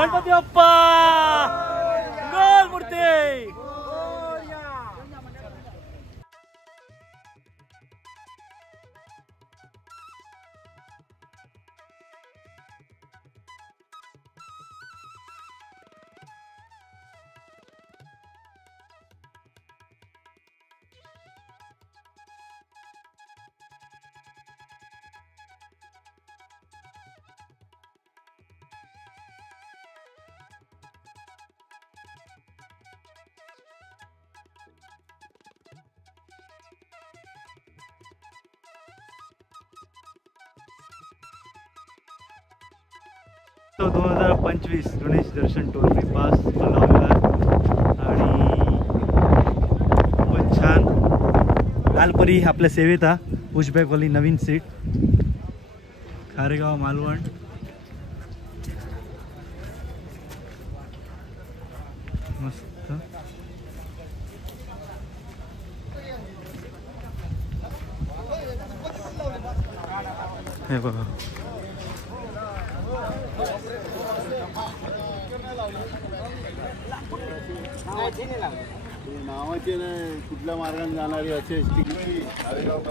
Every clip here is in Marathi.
गणपती बाप्पा मंगल मूर्ती. तो 2025 गणेश दर्शन ट्रॉफी पास लावलेला आणि खूपच छान. लालपरी आपल्या सेवेत हा पुशबॅकवाली नवीन सीट. खारेगाव मालवण. मस्त. हे बघा नावाचे नाही कुठल्या मार्गाने जाणारी असे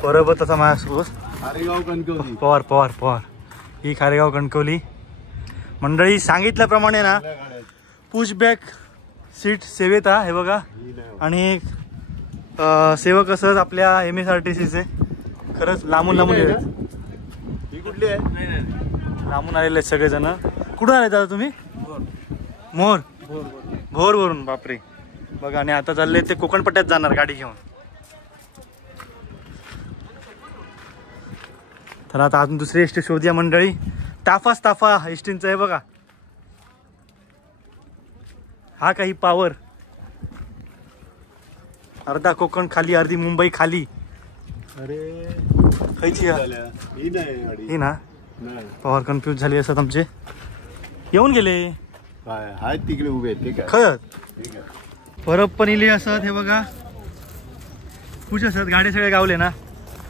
बरोबर तसा माझ्या खारेगाव कणकवली. पवार पवार पवार ही खारेगाव कणकवली मंडळी. सांगितल्याप्रमाणे ना पुशबॅक सीट सेवेत हा. हे बघा आणि सेवक असत आपल्या MSRTCचे. खरंच लांबून लांबून ही कुठली आहे? लांबून आलेले आहेत सगळेजण. कुठून आले दादा तुम्ही? मोर भोर वरून. बापरे. बघा आणि आता चालले ते कोकण पट्ट्यात जाणार गाडी घेऊन. तर आता अजून दुसरी एसटी शोधूया मंडळी. ताफा एसटींचं आहे बघा. हा काही पॉवर. अर्धा कोकण खाली अर्धी मुंबई खाली. अरे खायची ही ना. पॉवर कन्फ्यूज झाली असत आमचे. येऊन गेले काय आहेत तिकडे उभे आहेत ते काय खरंच. परब पण इले असत. हे बघा खुश असत. गाडी सगळे गावले ना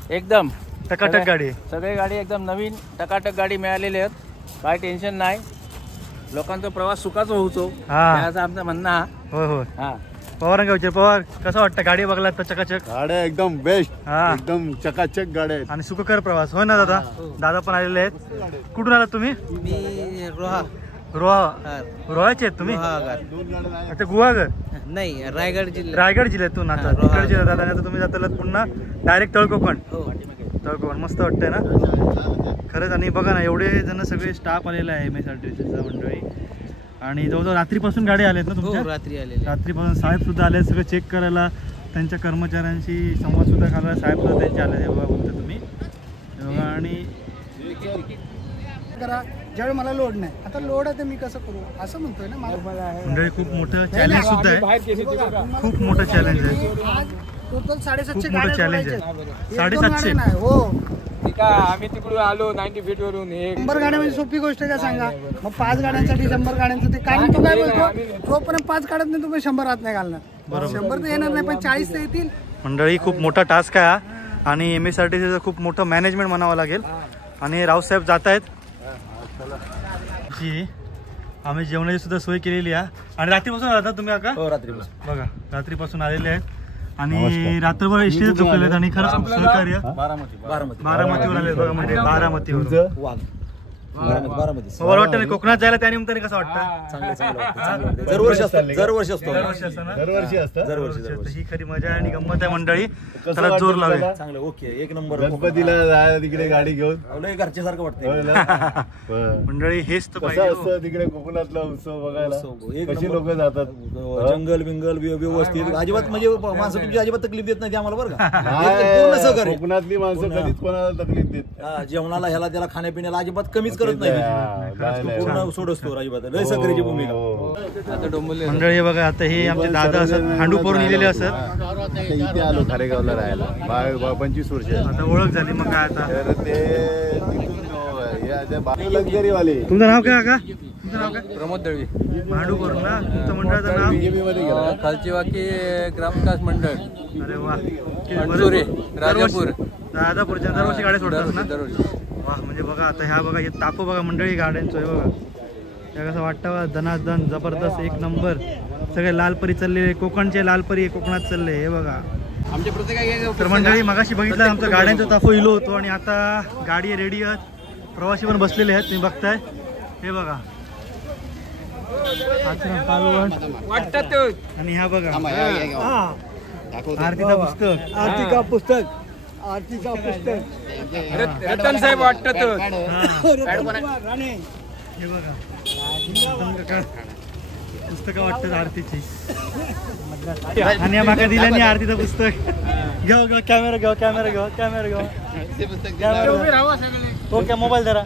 एकदम टकाटक गाडी. सगळे गाडी एकदम नवीन टकाटक गाडी मिळालेली आहेत. काय टेन्शन नाही. लोकांचा प्रवास सुखाचा होतो असं आमचं म्हणणं हा. होय होय. हा पवारांका विचार. पवार कसं वाटतं गाडी बघला तर? चकाचक गाड्या एकदम बेस्ट. हा एकदम चकाचक गाड्या आहेत आणि सुखकर प्रवास. होय ना दादा? दादा पण आलेले आहेत. कुठून आलात तुम्ही? मी रोहाचे आहेत तुम्ही? आता गुहागर नाही रायगड जिल्ह्यातून. आता तिकडे दादा आता तुम्ही जातालात पुन्हा डायरेक्ट तळकोकण. तळकोकण मस्त वाटतंय ना खरंच. आणि बघा ना एवढे जण सगळे स्टाफ आलेला आहे MSRTCचा मंडळी. आणि जवळजवळ रात्रीपासून गाडी आलेत ना तुमच्या? रात्रीपासून साहेब सुद्धा आले सगळं चेक करायला. त्यांच्या कर्मचाऱ्यांशी संवाद सुद्धा घालायला साहेब सुद्धा त्यांचे आले. बघा बोलता तुम्ही. बघा आणि ज्यावेळी मला लोड नाही. आता लोड आहे तर मी कसं करू असं म्हणतोय ना. मंडळी खूप मोठं चॅलेंज सुद्धा आहे. खूप मोठं चॅलेंज आहे. टोटल 750 खूप मोठं चॅलेंज आहे. 750 हो. आम्ही तिकडून आलो 90 फीट वरून. 100 गाड्या म्हणजे सोपी गोष्ट आहे का सांगा. मग 5 गाड्यांसाठी 100 गाड्यांचं ते. कारण तो काय बोलतो जोपर्यंत 5 काढत नाही तुम्ही 100 आत नाही घालणार. 100 तर येणार नाही पण 40 तर येतील. मंडळी खूप मोठा टास्क आहे हा. आणि MSRTCचं खूप मोठं मॅनेजमेंट म्हणावं लागेल. आणि रावसाहेब जात आहेत. आम्ही जेवणाची सुद्धा सोय केलेली आहे. आणि रात्रीपासून राहता तुम्ही का? हो रात्रीपासून. बघा रात्रीपासून आलेले आहेत. आणि रात्रभर एसटीच झोपलेले आहेत. आणि खरंच खूप सहकार्य. बारामतीवर आले बघा. म्हणजे बारामतीवर. मला वाटतं नाही कोकणात जायला त्या निमित्ताने कसं वाटतं? दरवर्षी असतो ही खरी मजा आणि गंमत आहे मंडळी. त्याला जोर लावेल. चांगलं ओके एक नंबर. गणपतीला जायला तिकडे गाडी घेऊन घरच्या सारखं वाटतं मंडळी. हेच तर कसं असतं तिकडे कोकणातला उत्सव बघायला. कशी लोक जातात. जंगल बिंगल व्यवस्थित अजिबात म्हणजे माणसं तुमची अजिबात तक्लीफ देत नाही आम्हाला बरं का. पूर्ण सहकार्य. कोकणातली माणसं कधीच कोणाला तकलीफ देत. जेवणाला ह्याला त्याला खाण्यापिण्याला अजिबात कमीच करत नाही. पूर्ण सोडसतो अजिबात. लय सहकार्याची भूमिका. मंडळी बघा आता हे आमचे दादा असत. हांडू परून इलेले असत. इथे आलो खारेगावला राहायला 25 वर्ष. आता ओळख झाली मग काय आता. लक्झरी वाले. तुमचं नाव काय का? तुमचं नाव काय? प्रमोद दळवी. भांडू करून ना. तुमचं मंडळाचं नाव? खालचीवाकी ग्रामविकास मंडळ. अरे वा. राजापूरच्या दरवर्षी गाड्या सोडतात ना? वा म्हणजे बघा आता ह्या बघा हे ताप बघा मंडळी गाड्यांचं आहे बघा. त्या कसं वाटतं दनादन जबरदस्त एक नंबर. सगळे लालपरी चाललेले, कोकणचे लालपरी कोकणात चालले. हे बघा तर मंडळी मगाशी बघितलं आमच्या गाड्यांचा ताफो इलो होतो आणि आता गाडी रेडी आहेत, प्रवासी पण बसलेले आहेत. तुम्ही बघताय हे बघा आणि ह्या बघा आरतीचा पुस्तक. आरतीचा पुस्तक रतन साहेब वाटतं हे बघा पुस्तकं वाटतात आरतीची. आणि या माका दिल्याने आरतीचं पुस्तक. घेऊ घेऊ कॅमेरा घेऊ कॅमेरा घेऊ कॅमेरा घेऊ ओके मोबाईल जरा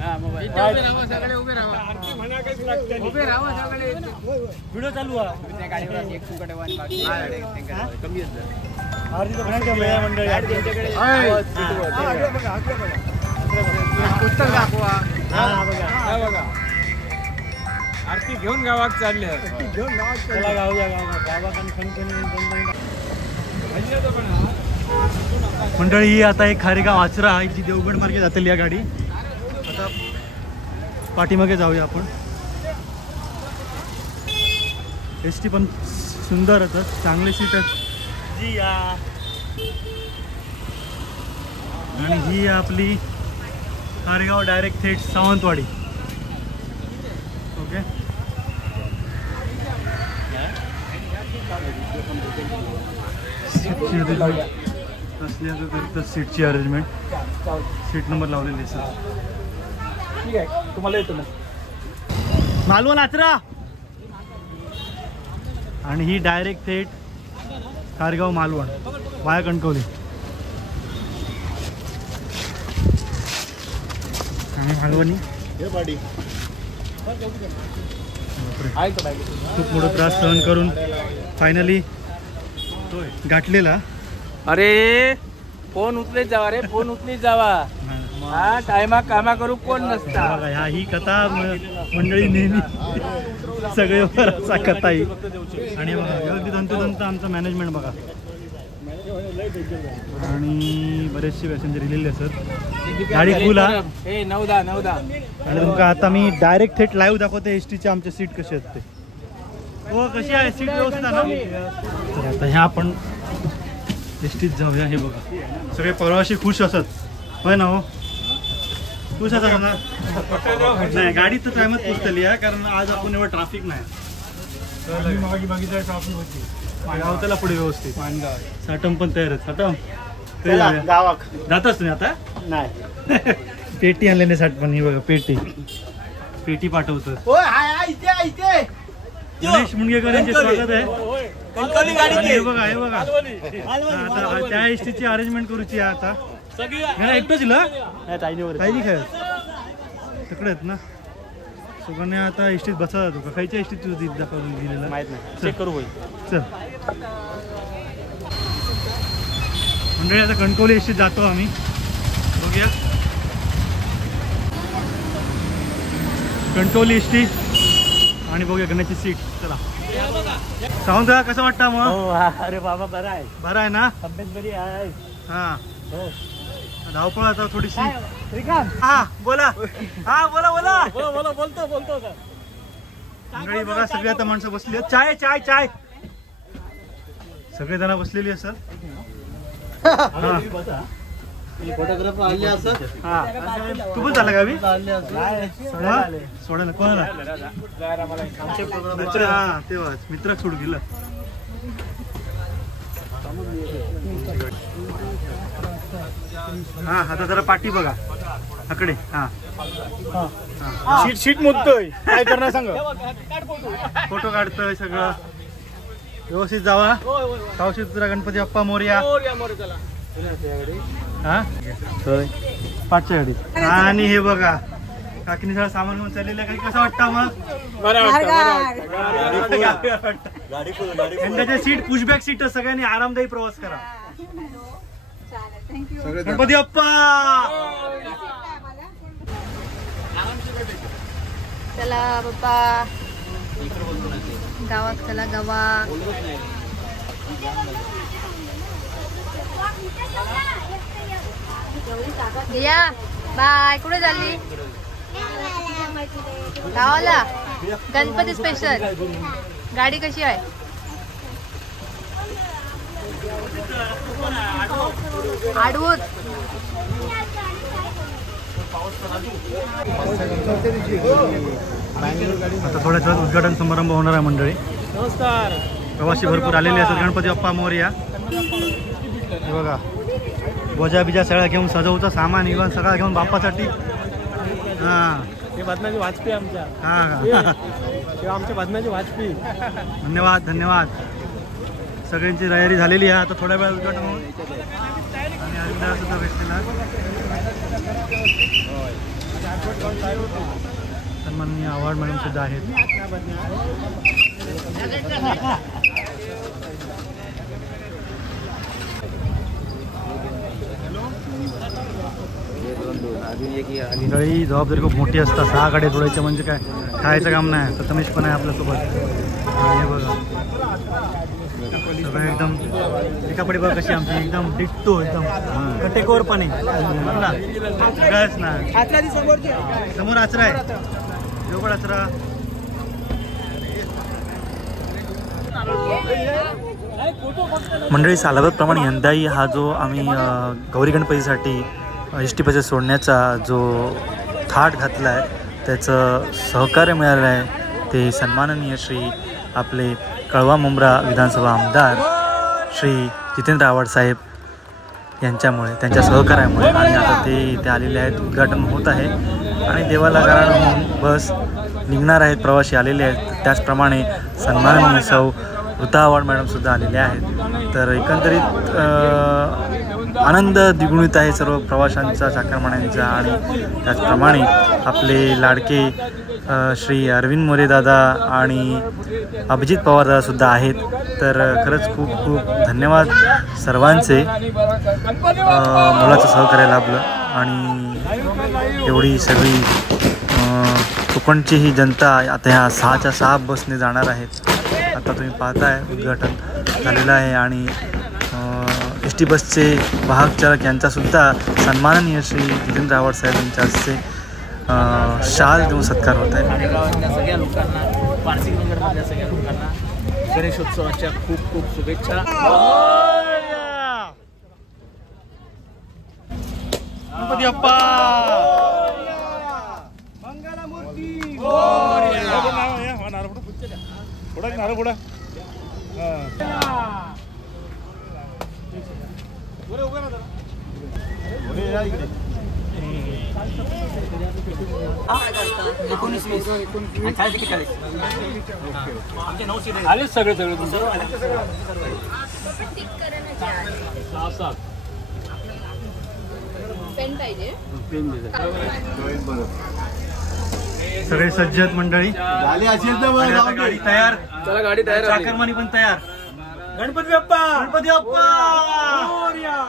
व्हिडिओ चालू आहे. आरतीचं म्हणा कॅमेरा मंडळी पुस्तक दाखवा. आरती घेऊन गावात चालले मंडळी. ही आता एक खारेगाव आचरा जी देवगड मार्गे जातील या गाडी. आता पाठीमागे जाऊया आपण. एस टी पण सुंदर होतं, चांगले सीट जी या. आणि ही आपली खारेगाव डायरेक्ट थेट सावंतवाडी. ओके सीटची अरेंजमेंट, सीट नंबर लावलेली सर. ठीक आहे तुम्हाला येतो ना मालवण आचरा. आणि ही डायरेक्ट थेट खारगाव मालवण वाया कणकवली. आणि मालवणी खूप मोठा त्रास सहन करून फायनली गाठलेला. अरे फोन उचलीत जावा रे, फोन उचलीत जावा. हा टायमा कामा करू कोण नसता. ह्या ही कथा मंडळी नेहमी सगळे असा कथा ही. आणि बघा अगदी तंतोतंत आमचं मॅनेजमेंट बघा. आणि बरेचसे पॅसेंजर दिलेले असतात. गाडी फुल हा. 9-10 आणि तुमका आता मी डायरेक्ट थेट लाईव्ह दाखवते एस टीचे आमचे सीट कसे असते. हो कशी आहे सीट व्यवस्था ना. तर आता ह्या आपण एस टीत जाऊया. हे बघा सगळे प्रवासी खुश असत होय ना. हो खुश असतात ना. नाही गाडी तर टायमात पोचतली आहे कारण आज आपण एवढं ट्रॅफिक नाही. मागे बघितलं ट्रॅफिक होती गावताला पुढे व्यवस्थित. साठम पण तयार आहेत. साठम गावाक जाताच तुम्ही आता. नाही पेटी आणलेले साठ पण. ही बघा पेटी पेटी पाठवतात. गणेश मुंडगेकर यांचे स्वागत आहे. हे बघा हे बघा आता त्या एसटीची अरेंजमेंट करूची आहे आता. एकटोच काही खेळ तिकडे आहेत ना. सुगन्या आता एसटीत बसा जातो का. खायच्या एसटीत तुझं दाखवून दिलेलं माहित नाही. चेक करू होईल. चल मंडळी आता कणकवली एसटीत जातो आम्ही. बघूया कणकवली एसटी आणि बघूया गण्याची सीट. चला सावंत कसं वाटतं मग. अरे बाबा बरा आहे. बरं आहे ना. तब्येत बरी आहे. हा धावपळ आता थोडीशी. हा बोला. हा बोला बोला बोलतो मंडळी बघा सगळी आता माणसं बसली आहेत. चाय चाय चाय सगळे जण बसलेली असतात. फोटोग्राफर आले असत. तू पण झाला गावी सोडायला कोणाला. हा तेव्हाच मित्र सोड गेलं. हा आता जरा पाठी बघा आकडे. हा शीट शीट मोजतोय काय करणार सांग. फोटो काढतोय सगळं व्यवस्थित जावा. सावशी तुझा गणपती बाप्पा मोरया. हा पाठच्या गाडीत. आणि हे बघा काकीने सगळं सामान घेऊन चाललेलं आहे. कसं वाटतं मग. त्यांच्या सीट पुशबॅक सीट सगळ्यांनी आरामदायी प्रवास करा. गणपती बाप्पा. चला बाप्पा गावात चला गावात. या बाय. कुठे चालली. गावाला गणपती स्पेशल. गाडी कशी आहे? आडवूत. आता थोड्याच वेळात उद्घाटन समारंभ होणार आहे मंडळी. नमस्कार. प्रवासी भरपूर आलेले असतात. गणपती बाप्पा मोरया. हे बघा बोजा बिजा सगळा घेऊन सजवतं सामान इव्हन सगळा घेऊन बाप्पासाठी. हां हे बदनाची वाजपेयी आमच्या. हां आमच्या बदनाची वाजपेयी. धन्यवाद धन्यवाद. सगळ्यांची तयारी झालेली आहे. आता थोड्या वेळात उद्घाटन होऊन आणि हरिदास सुद्धा भेटलेला. सन्माननीय अवॉर्ड मॅडम सुद्धा आहेत. मंडळी जबाबदारी खूप मोठी असतात. 6 गाड्या जोडायच्या म्हणजे काय खायचं काम नाही. प्रथमेश पण आहे आपल्यासोबत. हे बघा सगळं एकदम एकापडी बघा कशी आमची एकदम डिट्टो एकदम कटेकोर पाणी सगळंच ना. समोर आचरा आहे. पण आचरा मंडळी सालाबादप्रमाणे यंदाही हा जो आम्ही गौरी गणपतीसाठी एस टी बसेस सोडण्याचा जो थाट घातला आहे त्याचं सहकार्य मिळालं आहे. ते सन्माननीय श्री आपले कळवा मुंब्रा विधानसभा आमदार श्री जितेंद्र आव्हाड साहेब यांच्यामुळे, त्यांच्या सहकार्यामुळे. आणि आता ते इथे आलेले आहेत. उद्घाटन होत आहे आणि देवाला गारण होऊन बस निघणार आहेत. प्रवासी आलेले आहेत. त्याचप्रमाणे सन्माननीय सौ ऋता आव्हाड मॅडमसुद्धा आलेले आहेत. तर एकंदरीत आनंद द्विगुणित आहे सर्व प्रवाशांचा, चाकरमान्यांचा. आणि त्याचप्रमाणे आपले लाडके श्री अरविंद मोरे दादा आणि अभिजित पवार दादासुद्धा आहेत. तर खरंच खूप खूप धन्यवाद सर्वांचे. मुलाचं सहकार्य लाभलं आणि एवढी सगळी कोकणची ही जनता आता ह्या 6च्या 6 बसने जाणार आहेत. आता तुम्ही पाहताय उद्घाटन झालेलं आहे आणि एस टी बसचे वाहक चालक यांचासुद्धा सन्माननीय श्री जितेंद्र आव्हाड साहेब यांच्या हस्ते शाल देऊन सत्कार होत आहे. सगळ्या लोकांना, पारसिक नगरमधल्या सगळ्या लोकांना गणेशोत्सवाच्या खूप खूप शुभेच्छा. गणपती बाप्पा आले सगळे सगळे पेन पाहिजे. सगळे सज्जत मंडळी झाली असेल तर आणि आता गाडी तयार. चला गाडी तयार. चाकरमानी पण तयार. गणपती बाप्पा. गणपती बाप्पा मोरया.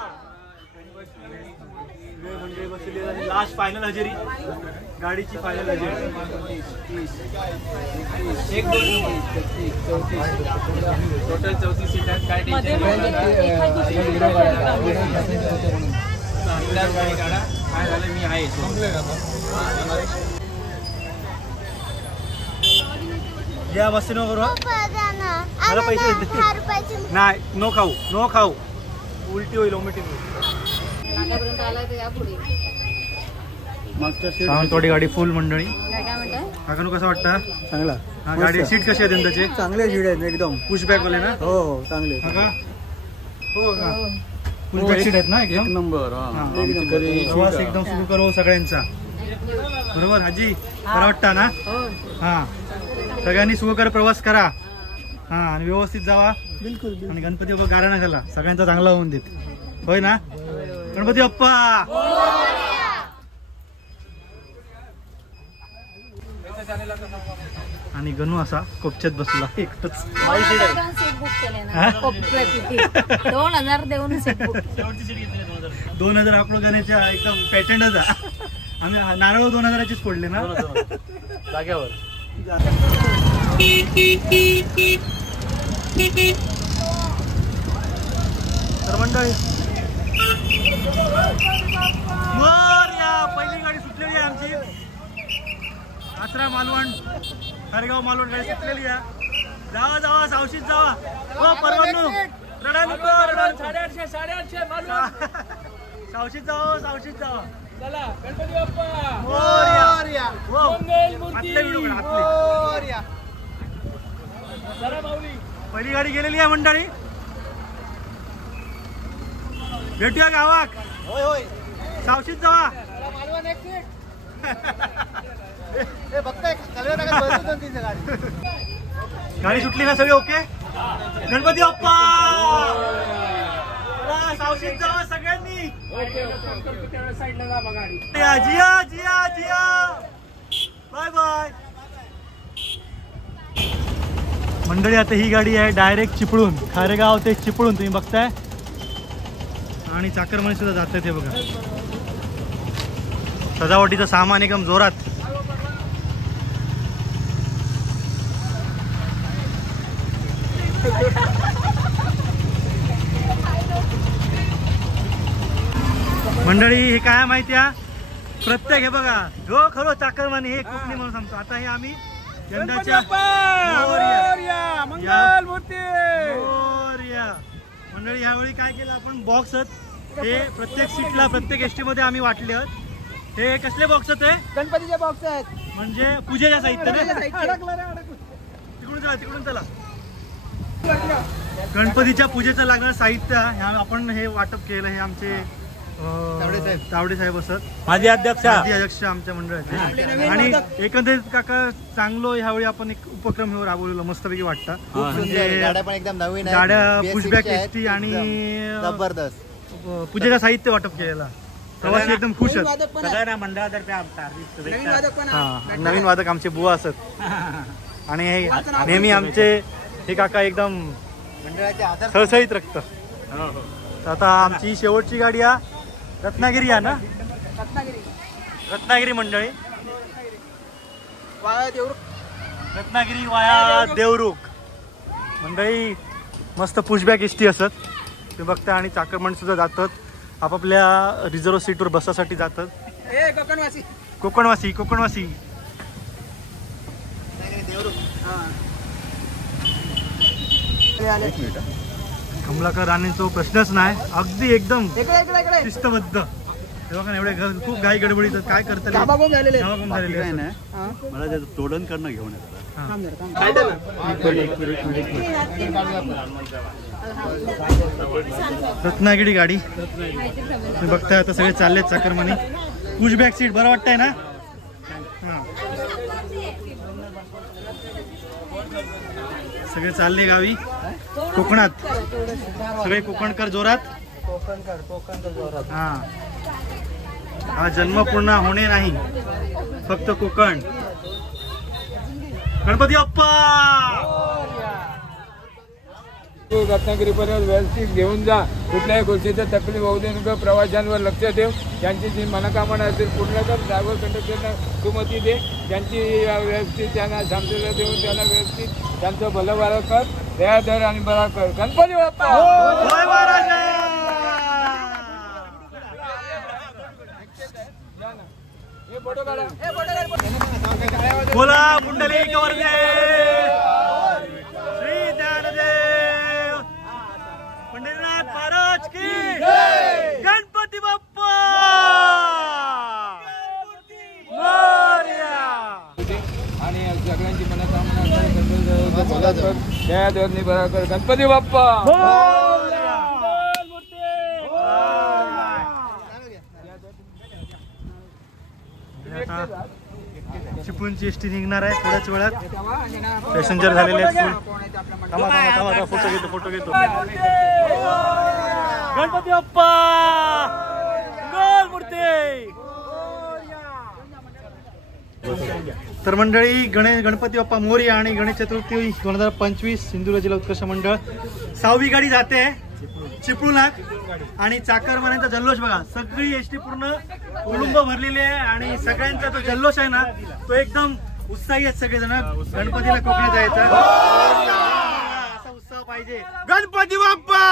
लास्ट फायनल हजेरी, गाडीची फायनल हजेरी. 1 2 टोटल 34 सीट आहेत. काय टेन्शन गाडी काढा. काय झालं मी आहे. या मस्ती नको करू. मला पैसे देते नाही. नो खाऊ, नो खाऊ. उलटी होईल, वॉमिटिंग होईल. नागापर्यंत आला तर या पुढे. सावंतवाडी गाडी फुल मंडळी. काय म्हणताय? काकांनो कसं वाटतं? चांगला. हा गाडी सीट कशी आहे त्यांचे? चांगले सीट आहेत एकदम. पुशबॅक वाले ना? हो हो चांगले. काका हो का? पुशबॅक सीट आहेत ना एकदम? नंबर. प्रवास एकदम सुरू करू सगळ्यांचा. बरोबर आजी? बरं वाटतं ना? हा सगळ्यांनी सुखकर प्रवास करा. हा आणि व्यवस्थित जावा. बिलकुल. आणि गणपती बाप्पा गारा झाला सगळ्यांचा चांगला होऊन देत. होय ना? गणपती बाप्पा. आणि गणू असा कोपच्यात बसला एकटच. सीट बुक केले ना. 2000 देऊन सीट बुक. 2000 आपलं गण्याच्या एकदम पॅटर्नच आहे. आम्ही नारळ 2000चीच फोडले ना जाग्यावर. तर मंडळी मोरया. पहिली गाडी सुटलेली आहे आमची आसरा मालवण खारेगाव मालवण गाडी सुटलेली आहे. जावा जावा सावशीत जावा. हो परवानू रडा नको रडा. 850 मालवण. सावशीत जावा सावशीत जावा. चला गणपती बाप्पा मोरया. हो मंगलमूर्ती. आतले व्हिडिओ काढ, आतले. चला माऊली. पहिली गाडी गेलेली आहे मंडळी. भेटूया गावात. होय होय सावशीत जावा. मालवण एक सीट हे बघताय कलवे टाकत बसत होती ती गाडी. गाडी सुटली ना सगळे ओके. गणपती बाप्पा सावशीत जावा सगळ्यांनी. साईडला जा बघा गाडी. जिया जिया जिया बाय बाय. मंडळी आता ही गाडी आहे डायरेक्ट चिपळूण खारेगाव ते चिपळूण तुम्ही बघताय. आणि चाकरमानी सुद्धा जात ते बघा. सजावटीचं सामान एकदम जोरात. मंडळी हे काय माहिती आहे प्रत्येक हे बघा हो खरं चाकरमानी हे कोकणी म्हणून सांगतो. आता हे आम्ही यंदाच्या मोरया. मंगलमूर्ती. मोरया. मंडळी ह्यावेळी काय केलं आपण बॉक्स हे प्रत्येक सीटला प्रत्येक एसटी मध्ये आम्ही वाटले आहेत. हे कसले बॉक्स आहेत? हे गणपतीचे बॉक्स आहेत म्हणजे पूजेच्या साहित्य ना. तिकडून चला तिकडून चला. गणपतीच्या पूजेचं लागणारं साहित्य आपण हे वाटप केलं. हे आमचे तावडे साहेब असत माझे अध्यक्ष आमच्या मंडळाचे. आणि एकंदरीत काका चांगलं ह्यावेळी आपण एक उपक्रम हे राबवलेला मस्तपैकी वाटतं. गाड्या पण एकदम नवीन आहे. गाड्या पुशबॅक एसटी आणि जबरदस्त पूजेचं साहित्य वाटप केलेला. प्रवासी एकदम खुश आहेत. सगळ्यांना मंडळातर्फे नवीन वादक आमचे बुवा असत. आणि नेहमी आमचे हे काका एकदम मंडळाचे आदर सळसळीत रक्त. आता आमची शेवटची गाडी आहे रत्नागिरी आहे ना. रत्नागिरी मंडळी. रत्नागिरी वाया देवरुख मंडळी. मस्त पुशबॅक एसटी असत ते बघता. आणि चाकरमानी सुद्धा जातात आपापल्या रिझर्व सीटवर बसासाठी जातात. कोकणवासी कोकणवासी. कमलाकर राणेंचा प्रश्नच नाही. अगदी एकदम शिस्तबद्ध. तेव्हा एवढे खूप घाई गडबडीत काय करतात. मला त्याचं तोडण करणं घेऊन येतात. रत्नागिरी गाडी तुम्ही बघताय. आता सगळे चाललेत चाकरमानी. पुशबॅक सीट बरं वाटतंय ना. सगळे चालले गावी कोकणात. सगळे कोकणकर जोरात. हा जन्म पूर्ण होणे नाही फक्त कोकण. गणपती बाप्पा. रत्नागिरीपर्यंत व्यवस्थित घेऊन जा. कुठल्याही गोष्टीचं तकलीफ होऊ दे नको. प्रवाशांवर लक्ष ठेव. त्यांची जी मनोकामना असेल पूर्ण कर. ड्रायव्हर कंडक्टरना सुमती दे. त्यांची व्यवस्थित त्यांना शांतता देऊन त्यांना व्यवस्थित त्यांचं भलं बरं कर. दया धर आणि बरा कर. गणपती बाप्पा. बोला पुंडलिक वरदे श्री ज्ञानदेव पंढरीनाथ महाराज की गणपती बाप्पा मोरया. आणि सगळ्यांची मनोकामना दया धर आणि बरा कर. गणपती बाप्पा. चिपळूणची एसटी निघणार आहे थोड्याच वेळात. पॅसेंजर झालेले आहेत. थांबा फोटो घेतो. गणपती बाप्पा मूर्ती. तर मंडळी गणपती बाप्पा मोरया आणि गणेश चतुर्थी 2025 सिंधुदुर्ग जिल्हा उत्कर्ष मंडळ 6वी गाडी जाते चिपळूणात. आणि चाकरमान्यांचा जल्लोष बघा. सगळी एसटी पूर्ण कुटुंब भरलेली आहे. आणि सगळ्यांचा तो जल्लोष आहे ना तो एकदम उत्साही आहेत. सगळेजण गणपतीला कोकणात जायचा असा उत्साह पाहिजे. गणपती बाप्पा.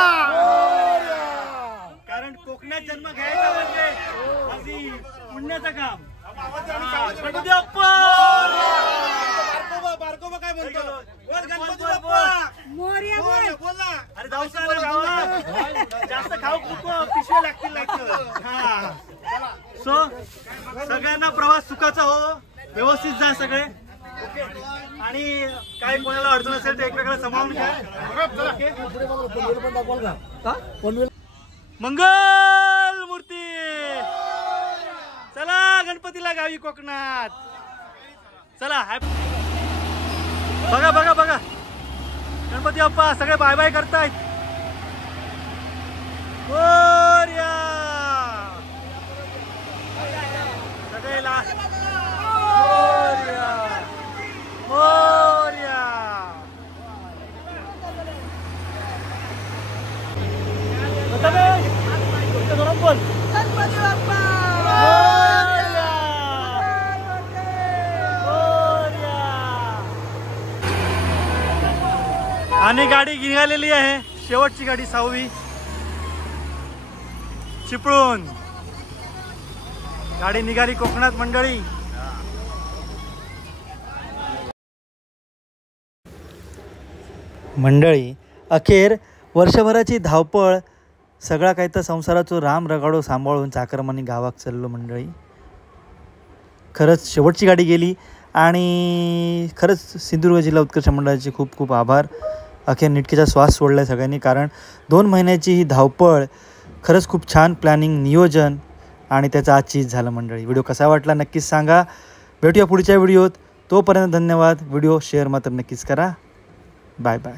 कारण कोकणात जन्म घ्यायचा म्हणजे अगदी पुण्याचं काम. गणपती बाप्पा बारकोबा काय म्हणतो गणपती बाप्पा मोरया बोल ना. अरे जास्त खाऊ पिशव्या लागतील. सो सगळ्यांना प्रवास सुखाचा हो, व्यवस्थित जा सगळे. आणि काय कोणाला अडचण असेल तर एकमेकाला सामावून घ्या. मंगल मूर्ती. चला गणपतीला गावी कोकणात. चला बघा बघा बघा गणपती बाप्पा सगळे बाय बाय करतायत. मोरया सगळे मोरया मोरया. गणपती बाप्पा आणि गाडी निघालेली आहे, शेवटची गाडी 6वी चिपळूण. गाडी निघाली कोकणात मंडळी. मंडळी अखेर वर्षभराची धावपळ सगळा काही तर संसाराचो राम रगाडो सांभाळून चाकरमानी गावाक चाललो मंडळी. खरंच शेवटची गाडी गेली आणि खरंच सिंधुदुर्ग जिल्हा उत्कर्ष मंडळाचे खूप खूप आभार. अखेर निटकेचा श्वास सोडला सगळ्यांनी, कारण 2 महिन्याची ही धावपळ खरंच खूप छान प्लॅनिंग नियोजन आणि त्याचं आज चीज झालं मंडळी. व्हिडिओ कसा वाटला नक्कीच सांगा. भेटूया पुढच्या व्हिडिओत. तोपर्यंत धन्यवाद. व्हिडिओ शेअर मात्र नक्कीच करा. Bye bye.